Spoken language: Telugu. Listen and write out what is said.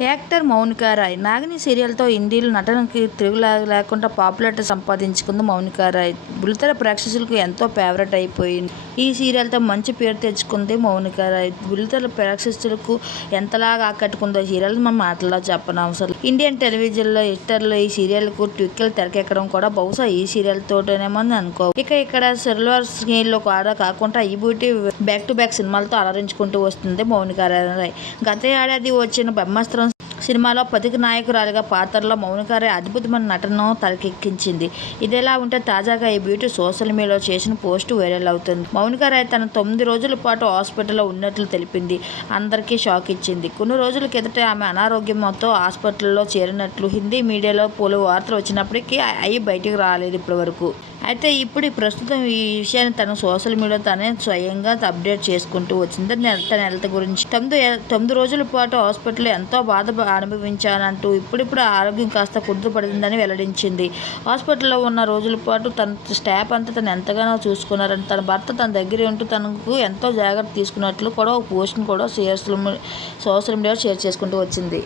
యాక్టర్ మౌనికా రాయ్. నాగిని సీరియల్తో హిందీలో నటనకి తిరుగులాగా లేకుండా పాపులారిటీ సంపాదించుకుంది మౌనికా రాయ్. బుల్లితెర ప్రేక్షకులకు ఎంతో ఫేవరెట్ అయిపోయింది. ఈ సీరియల్తో మంచి పేరు తెచ్చుకుంది మౌనిక రాయ్. బుల్లితెర ప్రేక్షకులకు ఎంతలాగా ఆకట్టుకుందో ఈ సీరియల్ మన మాటల్లో చెప్పనవసరం ఇండియన్ టెలివిజన్లో హిట్టర్లో ఈ సీరియల్కు ట్విక్కలు తెరకెక్కడం కూడా బహుశా ఈ సీరియల్ తోటేనేమని అనుకో. ఇక ఇక్కడ సిల్వర్ స్క్రీన్లో కూడా కాకుండా ఈ బ్యూటీ బ్యాక్ టు బ్యాక్ సినిమాలతో అలరించుకుంటూ వస్తుంది మౌనిక రాయ్. గత ఏడాది వచ్చిన బ్రహ్మాస్త్రం సినిమాలో పతికి నాయకురాలిగా పాత్రలో మౌనికారే అద్భుతమైన నటనను తలకెక్కించింది. ఇదిలా ఉంటే తాజాగా ఈ బ్యూటీ సోషల్ మీడియాలో చేసిన పోస్ట్ వైరల్ అవుతుంది. మౌనికారాయ్ తన తొమ్మిది రోజుల పాటు హాస్పిటల్లో ఉన్నట్లు తెలిపింది. అందరికీ షాక్ ఇచ్చింది. కొన్ని రోజుల కిందట ఆమె అనారోగ్యంతో హాస్పిటల్లో చేరినట్లు హిందీ మీడియాలో పలు వార్తలు వచ్చినప్పటికీ అవి బయటికి రాలేదు ఇప్పటి వరకు అయితే ఇప్పుడు ప్రస్తుతం ఈ విషయాన్ని తన సోషల్ మీడియా తనే స్వయంగా అప్డేట్ చేసుకుంటూ వచ్చింది. తన హెల్త్ గురించి తొమ్మిది తొమ్మిది రోజుల పాటు హాస్పిటల్లో ఎంతో బాధ అనుభవించానంటూ ఇప్పుడిప్పుడు ఆరోగ్యం కాస్త కుదురుపడిందని వెల్లడించింది. హాస్పిటల్లో ఉన్న రోజుల పాటు తన స్టాఫ్ అంతా తను ఎంతగానో చూసుకున్నారని తన భర్త తన దగ్గర ఉంటూ తనకు ఎంతో జాగ్రత్త తీసుకున్నట్లు కూడా ఒక పోస్ట్ని కూడా సోషల్ సోషల్ మీడియాలో షేర్ చేసుకుంటూ వచ్చింది.